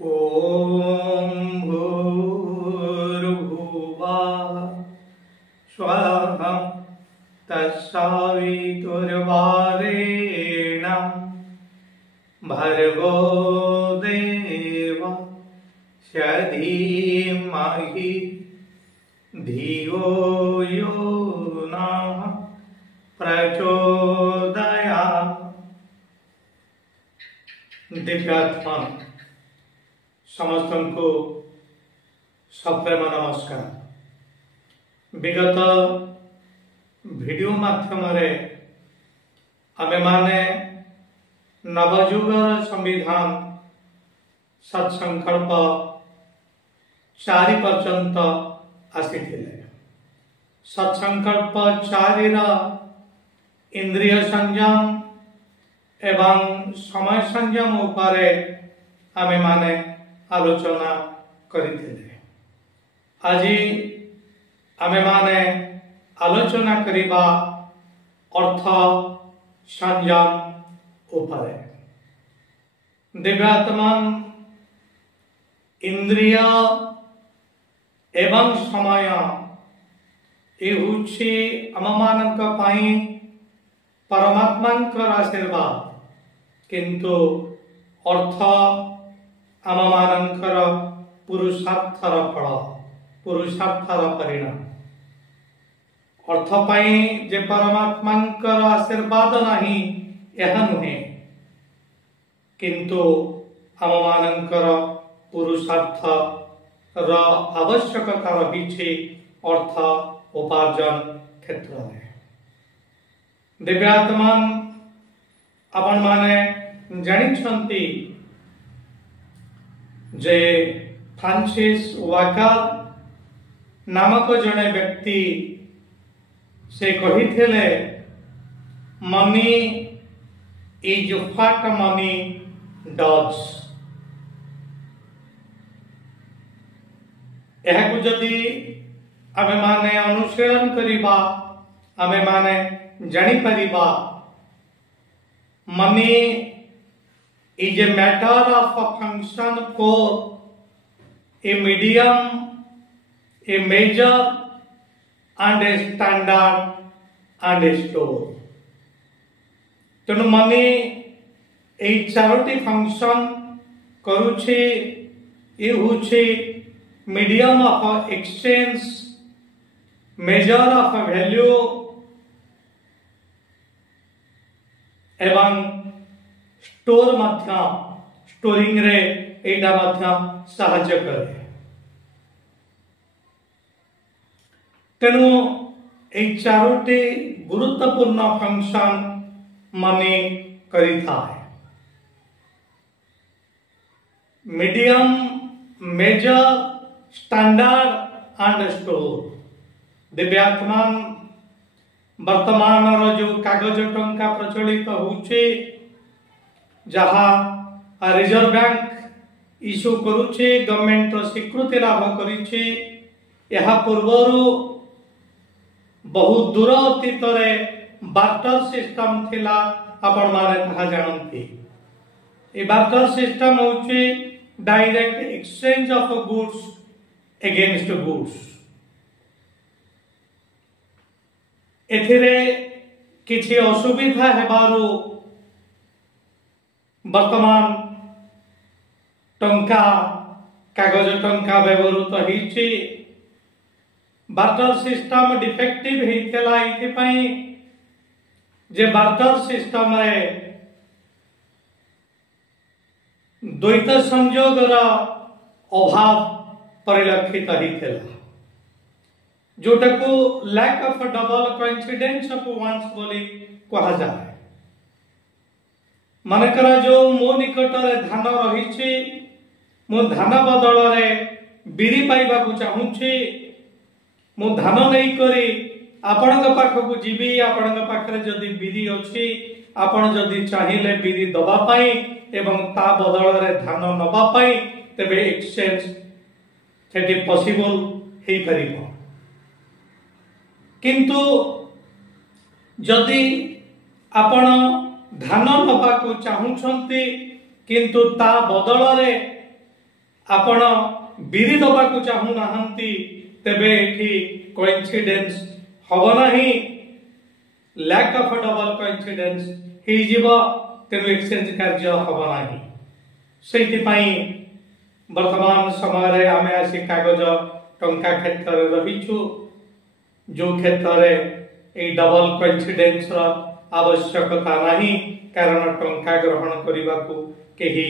ॐ भूर्भुवः स्वः तत्सवितुर्वरेण्यं भर्गो देवस्य धीमहि धियो यो नः प्रचोदयात्। दिव्यात्मा समस्त को सप्रेम नमस्कार। विगत वीडियो माध्यम आमे माने नवयुगर संविधान सत्संकल्प 4 पर्यंत आसीथिले। सत्संकल्प 4 इंद्रिय संयम एवं समय संयम उपरे आमे माने आलोचना करिथिले। आज आमे माने आलोचना करिबा अर्थ संयम उपरे। दिव्यात्मान इंद्रिय एवं समय ये होछि आम मानक पई परमात्मांकर आशीर्वाद, किंतु अर्थ आम मानकर पुरुषार्थर फल, पुरुषार्थर परिणाम। अर्थ पाई जे परमात्मांकर आशीर्वाद नहीं यह नुहे, किंतु आम मानकर पुरुषार्थ र आवश्यकता रही अर्थ उपार्जन क्षेत्र में। दिव्यात्मान आपण माने जानिछंती जे फ्रांसिस वाकर नामक जड़े व्यक्ति से कहिथिले money is what money does. यह जदि आमे माने अनुशीलन करिबा, आमे माने जानी परिबा, money is a matter of a function for a medium, a measure and a standard and a store. तेणु मनी ए 4टी फंक्शन करुछि। ये होछि medium of exchange, measure of value एवं स्टोर मध्य स्टोरिंग रे एटा मध्य सहाय्य करे। तेणु ए 4टी गुरुत्वपूर्ण फंक्शन मनी करिथा है। Medium, measure, standard and store. दिव्यात्मान वर्तमान जो कागज टंका प्रचलित होचे, जहाँ रिजर्व बैंक इश्यू करुचे, गवर्नमेंट स्वीकृति लाभ करिचे। यह पूर्वर बहुत दूर अतीत बार्टर सिस्टम थिला, आपण माने कहा जानती। ये बार्टर सिस्टम होचे direct exchange of goods against goods. एथिरे किछि असुविधा हेबारु वर्तमान टंका, कागज टंका व्यवहृत होइछि। बार्टर सिस्टम डिफेक्टिव हेइतला इथिपई जे बार्टर सिस्टम रे द्वैत संयोगर अभाव परिलक्षित होइतला, जोटा को lack of double coincidence of wants बोली कहा जाए। मनकर जो मो निकट धान रही, मु धान बदल बिरी पाइबा को चाहूँगी, मु धान नहीं करी आपण पाखक जीवी। आपण पाखरे जदि बिरी अच्छी, आपण जदि चाहिए बिरी दबा पाई एवं ता बदल धान नबा पाई, तेबे एक्सचेंज सेठी पॉसिबल हे परिबो। किंतु जदि आपण धान नबा को चाहूछंती, किंतु ता बदल रे आपण बिरी दबा को चाहू नाहंती तेबे एठी कोइंसिडेंस हबो नाही लैक ऑफ डबल कोइंसिडेंस ही जीव तेनु एक्सचेंज कार्य हबो नाही सेति पई वर्तमान समय रे आमे आसी कागज टंका क्षेत्र रे रहिछु जो क्षेत्र रे ए डबल कोइंसिडेंस रो आवश्यकता नाही कारण टंका ग्रहण करबा को केही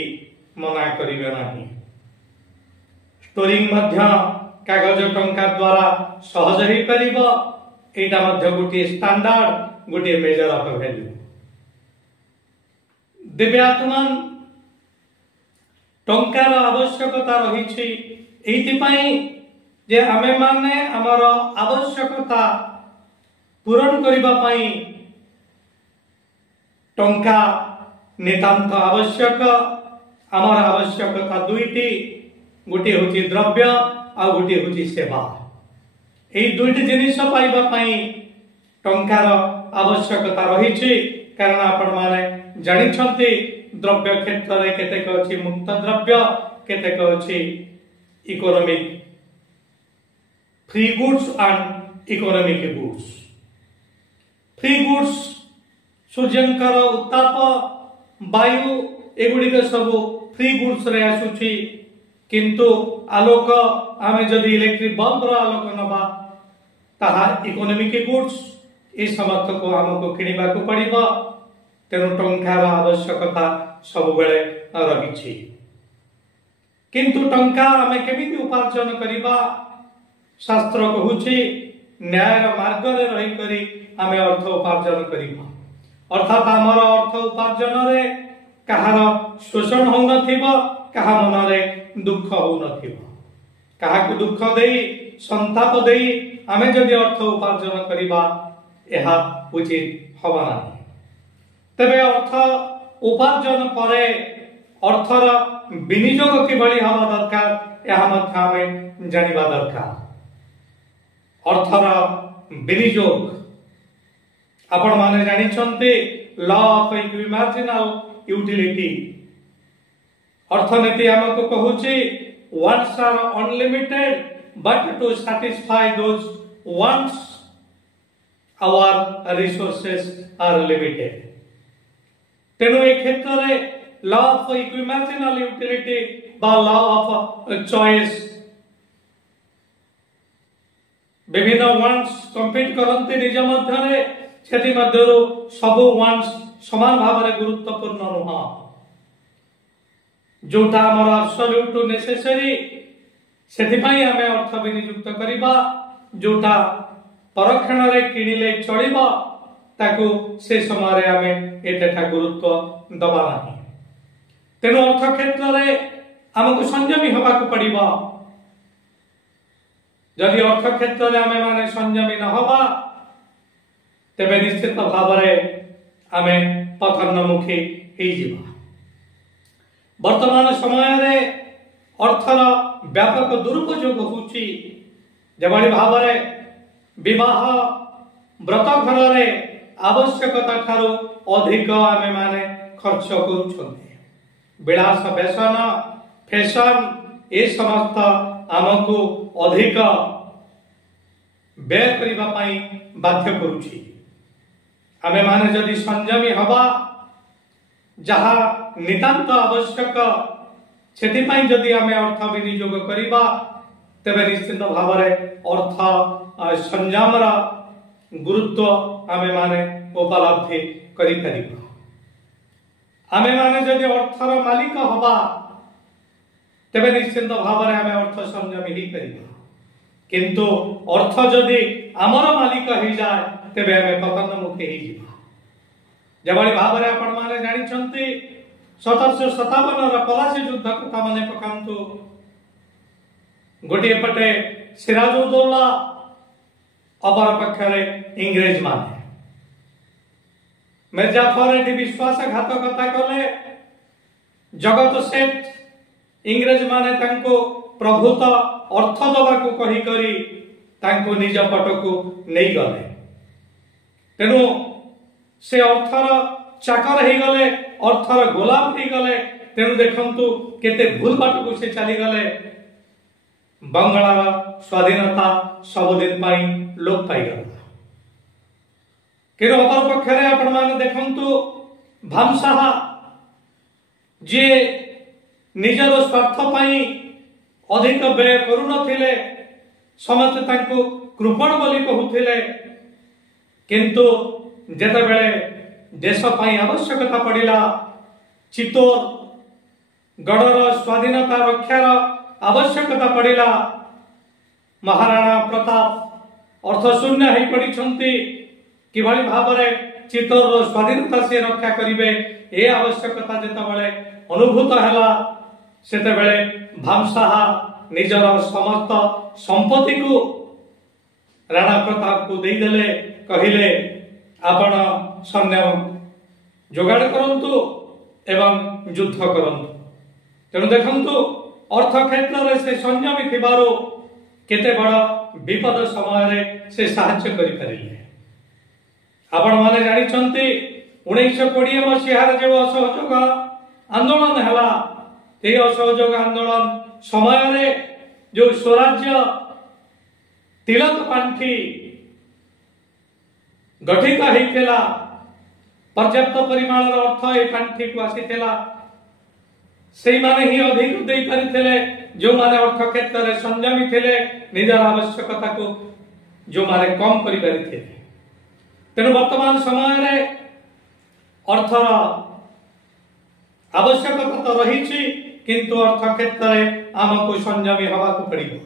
मना करिवे नाही स्टोरिंग मध्य कागज टंका द्वारा सहज ही परिबो एटा मध्य गोटे स्टैंडर्ड गोटे मेजर ऑफ वैल्यू दिव्यात्मन टंकार आवश्यकता रही जे आमे माने हमर आवश्यकता पूरण करिबा पई टंका नितांत आवश्यक हमर आवश्यकता दुईटी गोटे होची द्रव्य आ गोटे होची सेवा ए दुईटी जिनिस पाइबा पई टंकार आवश्यकता रही कारण आपण माने जानि छथि द्रव्य क्षेत्र रे केतेक अछि मुक्त द्रव्य केतेक अछि economic free goods and economic goods free goods सूर्यंकर उत्ताप वायु एगुडी के सब फ्री गुड्स रे आसुछि किंतु आलोक आमे जदि इलेक्ट्रिक बल्ब रो आलोक नबा ताहा इकोनॉमिक गुड्स ए समस्त को हमको किनिबा को पड़िबो तेनु टंकार आवश्यकता सब बेले रही किंतु टंका आमे केमिति उपार्जन करिबा शास्त्र कहूछि न्याय मार्ग रे रही करी आमे अर्थ उपार्जन करिबा अर्थात हमर अर्थ उपार्जन रे कहार शोषण हो नथिबो कहा मन रे दुख हो नथिबो कहा को दुख देई संताप देई आमे जदि अर्थ उपार्जन करिबा एहा उचित हबा नाही तबे अर्थ उपार्जन परे अर्थर विनियोग किभली हवा दरकार यह मत आमे जानिबा दरकार अर्थर विनियोग आपण माने जानि छन्ते लॉ ऑफ इक्विमार्जिनल यूटिलिटी अर्थनीति हमको कहूची wants are unlimited but to satisfy those wants our resources are limited तेणु एक क्षेत्र रे लॉ ऑफ इक्विमार्जिनल यूटिलिटी बा लॉ ऑफ चॉइस विभिन्न वांट्स कंपीट करते निज मध्य रे सेति मध्यरो सब वांट्स समान भाव रे गुरुत्वपूर्ण नुह जोटा हमर एब्सोल्यूट नेसेसरी सेति पई हमें अर्थ विनियुक्त करिबा जोटा परक्षण रे किनिले चलिबा ताकू से समय रे हमें एटा गुरुत्व दबा नाही तेणु अर्थ क्षेत्र रे हमको संयमी होबा को पड़िबा जदि अर्थ क्षेत्र रे हमें माने संयमी न होबा तेबे निश्चित भाव रे हमें पथनमुखी हे जीवा वर्तमान समय रे अर्थर व्यापक दुरुपयोग होउची जेबळी भाव रे विवाह व्रत घर रे आवश्यकता ठारो अधिक आमे माने खर्च करूछन्ते विलास व्यसन फैशन ए समस्त हमको अधिक व्यय करिबा पई बाध्य करूची आमे माने जदि संयमी हवा जहा नितांत आवश्यक सेति पई जदि आमे अर्थ विनियोग करिबा तबे निश्चित भाव रे अर्थ संयम रा गुरुत्व आमे माने उपलब्धि करि परिबा आमे माने जदि अर्थर मालिक हवा तबे निश्चित भाव रे आमे अर्थ संयमी ही परिबा किंतु अर्थ जदि हमर मालिक ही जाय तबे आमे पतनमुखी ही जीवा जेबळी भाव रे आपण माने जानि छन्ति 1757 रा पलासी युद्ध कथा माने पकांतु गोटे पटे सिराजुद्दौला अपर पक्षरे इंग्रेज माने मिर्जाफर एटी विश्वासघातकता कले जगत सेठ इंग्रेज माने तांको प्रभुत अर्थ दबा को कहि करी तांको निज पटको नै गले तेनु से अर्थर चाकर ही गले अर्थर गोलाम ही गले तेणु देखंतु केते भूल बाट को से चली गले बंगालार स्वाधीनता सबुदिन पाई लोप पाई गला केरो अपर पक्षरे आपण माने देखंतु भामसाहा जे निजर स्वार्थ पाई अधिक व्यय करू नथिले समस्त तांको कृपण बोली कहूथिले किंतु जेते बेले देश पाई आवश्यकता पड़िला चित्तौर गढ़र स्वाधीनता रक्षार आवश्यकता पड़िला महाराणा प्रताप अर्थशून्य हो पड़ती किभली भाव में चित्तौर स्वाधीनता से रक्षा करेंगे ये आवश्यकता जितेबाला अनुभूत है सेतेबेले भामसाहा निजर समस्त संपत्ति को राणा प्रताप को देदेले कहिले आपण सैन्य जोगाड़ करंतु एवं युद्ध करंतु तेणु देखंतु अर्थ क्षेत्र में से संयमी थिबारो केते बड़ विपद समय से साहाय्य करि परिले आपण माने जानि छंती 1920 मसीहार जो असहयोग आंदोलन हला ए असहयोग आंदोलन समय रे जो स्वराज्य तिलक पांठी गठित होइतेला पर्याप्त परिमाण अर्थ ए पांठी को आसीतेला से माने ही अधिक दे परिथिले जो माने अर्थ क्षेत्र रे संयमी थिले निजर आवश्यकता को जो माने कम करि परिथिले तेणु वर्तमान समय रे अर्थर आवश्यकता तो रही किंतु अर्थ क्षेत्र में आमको संयमी हवा को पड़ो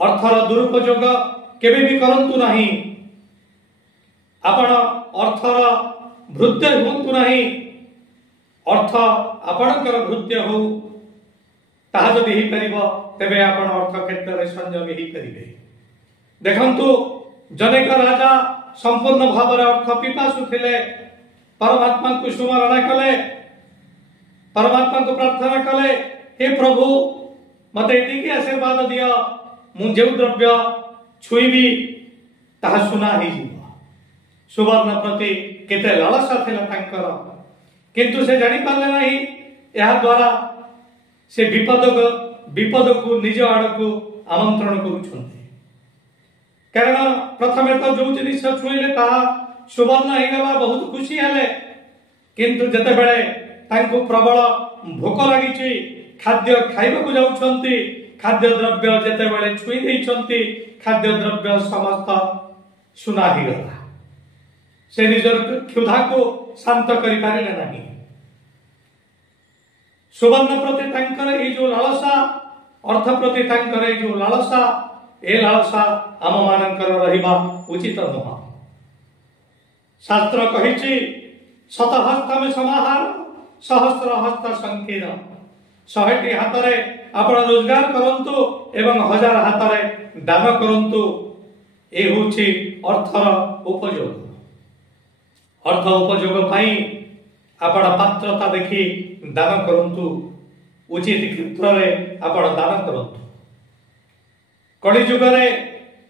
अर्थर दुरुपयोग केबे भी करंतु नहीं आपण अर्थर भृत्य हुंतु नहीं अर्थ आपणकर भृत्य हो ताहा जदि ही परिबो तबे आपण अर्थ क्षेत्र में संयमी ही करिवे देखंतु जनेक राजा संपूर्ण भाव में अर्थ पिपासु थिले परमात्मा को सुमरण कले परमात्मा को प्रार्थना कले हे प्रभु मते एतिकी आशीर्वाद दियो मु जे द्रव्य छुईबी ताहा सुना ही सुवर्ण प्रति केते लालसा थिला तांकर किंतु से जानि पारले नहीं यह द्वारा से विपद को निज आड़ को आमंत्रण करूछन्ते कारण प्रथमे तो जो जिनिस छुईले ताहा सुवर्ण हे गला बहुत खुशी हेले किंतु जते बेले तांको प्रबल भोक लगी खाद्य खाइबा को जाउछन्ती खाद्य द्रव्य जते बेले छुई दैछन्ती खाद्य द्रव्य समस्त सुना ही गला से निजर क्षुधा को शांत करि पारिले नहीं सुवर्ण प्रति तांकर ए जो लालसा अर्थ प्रति तांकर ए जो लालसा ए लालसा आम मानकर रहिबा उचित नुह शास्त्र कहिछि शतहस्त में समाहार सहस्र हस्त संकीर्ण 100टी हाथ रे आपण रोजगार करंतु एवं 1000 हाथ रे दान करंतु ए होछि अर्थर उपयोग अर्थ उपयोग पाई आपण पात्रता देखि दान करंतु उचित क्षेत्र रे आपण दान करंतु कली युग रे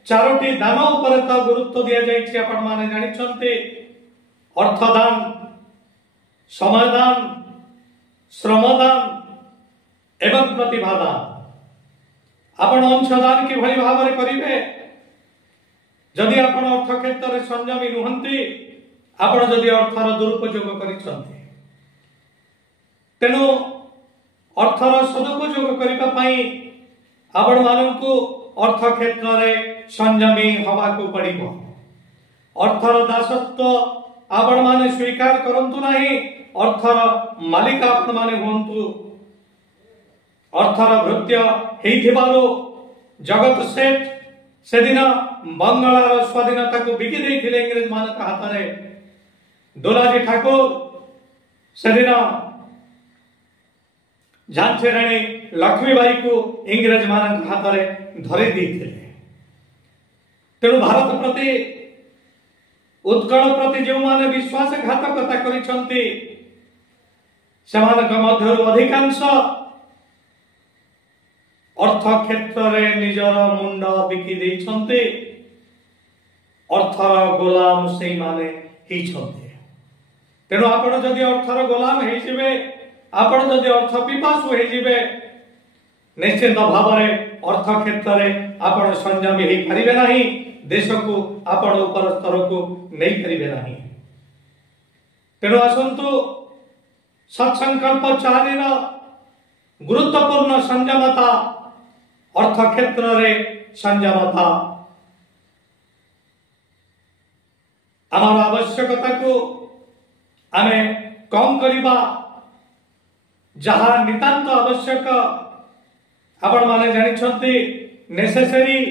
4टी दान उपर तो गुरुत्व दिया जाइछि आपण माने जानि छन्ते अर्थदान समादान श्रमदान एवं प्रतिभादान आपण अंशदान की भली भाव में करिवे जदि आपण अर्थ क्षेत्र में संयमी रुहंती आपण जदि अर्थर दुरुपयोग करिसंती तेणु अर्थर सदुपयोग करिबा पई आपण माननकु अर्थ क्षेत्र में संयमी हवा को पड़िबो अर्थर दासत्व आपण माने स्वीकार करंतु नहीं अर्थर मालिक आपण माने होंतु अर्थर भृत्य हेइथिबारो जगत सेठ सेदिन बंगालार स्वाधीनता को बिकी देइथिले इंग्रेज मानक हाथ रे दोलाजी ठाकुर सेदिन झांसी रानी लक्ष्मीबाई को इंग्रेज मानक हाथ रे धरि देइथिले तेणु भारत प्रति उत्कल प्रति जो माने विश्वासघातकता करिसंती सेमानक मध्यरु अधिकांश अर्थ क्षेत्र रे निजर मुंड बिकी देइछन्ते अर्थर गोलाम सेई माने हिछन्ते तेणु आपण जदि अर्थर गोलाम हेइसिबे आपण जदि अर्थ पिपासु हो जिवे निश्चित भाव में अर्थ क्षेत्र में आपण संयमी हो पारे नहीं, देश को आपण ऊपर स्तर को नहीं पारे नहीं। तेणु आसतु सत्संकल्प 4 गुरुत्वपूर्ण संयमता, अर्थ क्षेत्र में संयमता, आम आवश्यकता को आमे कम करवा, जहाँ नितांत आवश्यक आपण माने जानिछंती necessary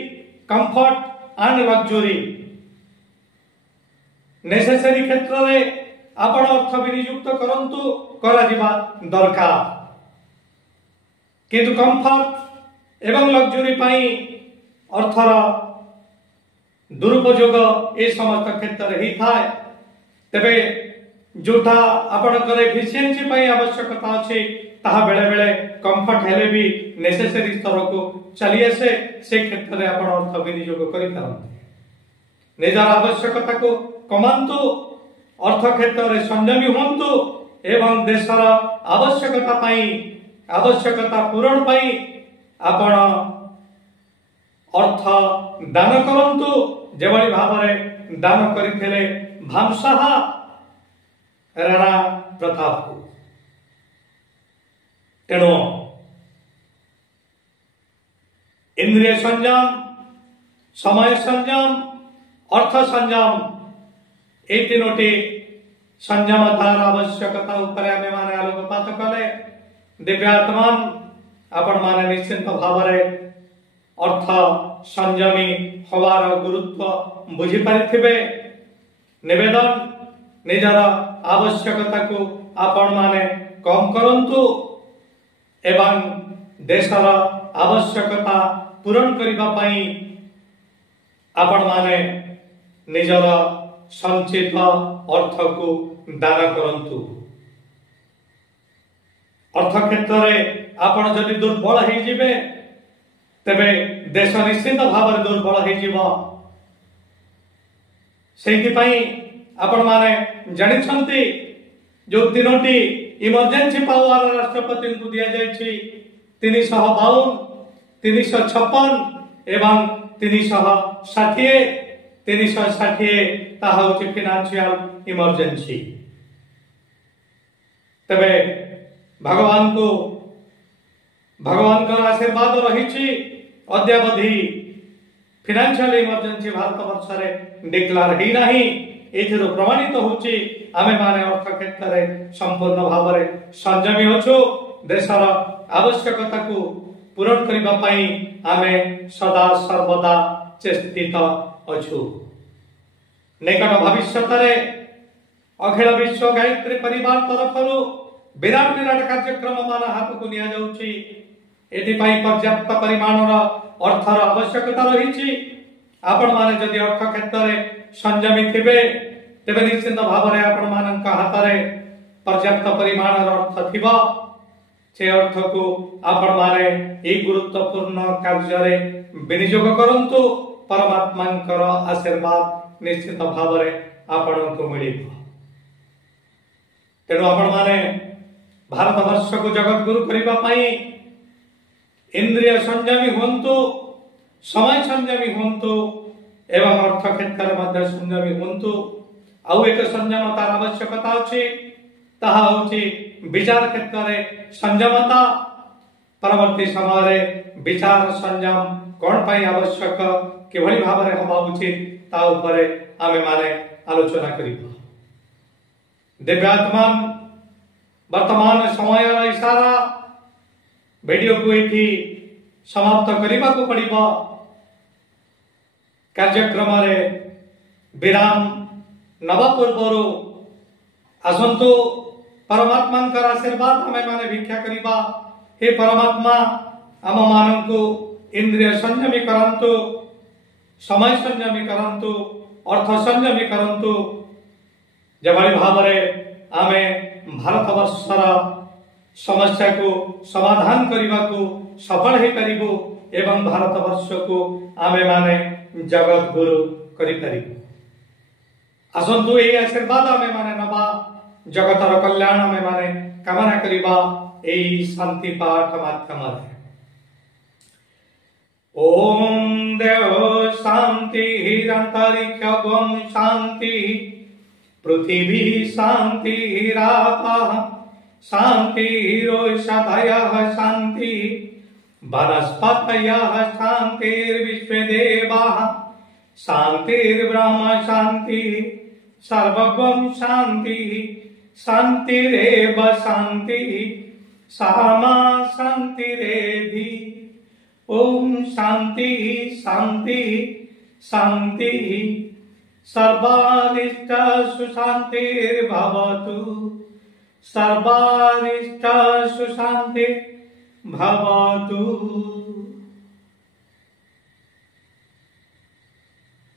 comfort and luxury, necessary क्षेत्र में आपण अर्थ विनियुक्त करंतु करा जिबा दरकार, किंतु कंफर्ट एवं लग्जरी पाई अर्थर दुरुपयोग ए समस्त क्षेत्र में ही थाए। तेबे जोटा आपणकर एफिशिएंसी पाई आवश्यकता अछि ताहा बेले बेले कंफर्ट हेले भी नेसेसरी स्तर को चली आसे, से क्षेत्र में आपण अर्थ विनियोग करि पारंते। निजार आवश्यकता को कमांतु, अर्थ क्षेत्र में संयमी हुंतु एवं देशर आवश्यकता पाई, आवश्यकता पूरण पाई आपण अर्थ दान करंतु, जेभली भाव में दान करथिले भामशाह राणा प्रताप को। तेणु इंद्रिय संयम, समय संयम, अर्थ संयम, ए तीनोटी संयमतार आवश्यकता उपर आमे माने आलोकपात कले। दिव्यात्मान आपण माने निश्चित भाव में अर्थ संयमी हवार गुरुत्व बुझी पारिथिबे। निवेदन, निजर आवश्यकता को आपण माने कम करंतु एवं देशर आवश्यकता पूरण करिबा पई आपण माने निजर संचित अर्थ को दान करंतु। अर्थ क्षेत्र में आपण जदि दुर्बल हो जिवे तेबे देश निश्चित भाव में दुर्बल हो जिवो। सेहि पई आपण माने जानिछंती जो तीनोटी इमरजेंसी पावर राष्ट्रपति को दिया जायछि 352, 356 एवं 360। 360 ताहा होछि फाइनेंशियल इमरजेंसी। तबे भगवान को भगवान का आशीर्वाद रही अद्यावधि फाइनेंशियल इमरजेंसी भारत वर्ष में डिक्लेयर ही नहीं। एथिरो प्रमाणित होछि आमे माने अर्थ क्षेत्र में संपूर्ण भाव में संयमी होछु। देशर आवश्यकता को पूरण करिबा पई आमे सदा सर्वदा चेष्टित अछु। निकट भविष्य में अखिल विश्व गायत्री परिवार तरफ विराट विराट कार्यक्रम मान हाथ को निया जाउछि। एथिपाई पर्याप्त परिमाणर अर्थर आवश्यकता रही। आपण माने जदि अर्थ क्षेत्र में संयमी थिबे तेबे निश्चित भाव में आपण मानक हाथ में पर्याप्त परिमाणर अर्थ थिबा। से अर्थ को आपण माने ए गुरुत्वपूर्ण कार्य रे विनियोग करंतु। परमात्मांकर आशीर्वाद निश्चित भाव में आपण को मिलिबो। तेणु आपण माने भारत वर्ष को जगत गुरु करिबा पई इंद्रिय संयमी हुंतु, समय संयमी हुंतु एवं अर्थ क्षेत्र में संयमी हुंतु। आउ एक संयमतार आवश्यकता अछि, ताहा होछि विचार क्षेत्र में संयमता। परवर्ती समय विचार संयम कौन पाई आवश्यक, किभली भाव में हवा उचित ता उपरे आमे माने आलोचना करिबो। दिव्यात्मान वर्तमान समय इशारा वीडियो को एठी समाप्त करिबा को पड़िबो। कार्यक्रम रे विराम नवा पूर्वरु आसंतु परमात्मा आशीर्वाद हमें माने भिक्षा करिबा। हे परमात्मा आम मानंकु इंद्रिय संयमी करंतु, समय संयमी करंतु, अर्थ संयमी करंतु। जेभली भाव में आमे भारत वर्षर समस्या को समाधान करने को सफल हो पारिबु एवं भारत वर्ष को आमे माने जगत गुरु करि पारिबु। आसंतु ए आशीर्वाद आमे माने नबा जगतर कल्याण आमे माने कामना करिबा एई शांति पाठ माध्यम। ओम देव शांति अंतरिक्षं शांति पृथिवी शांति राता शांतिरोषधयः शांति वनस्पतयः शांतिर्विश्वदेवाः शांतिर्ब्रह्म शांति सर्वगं शांति शांतिरेव शांति सामा शांतिरेधि। ओम शांति शांति शांति सर्वारिष्ट सुशांतिर्भवतु सर्वारिष्ट सुशांतिर्भवतु।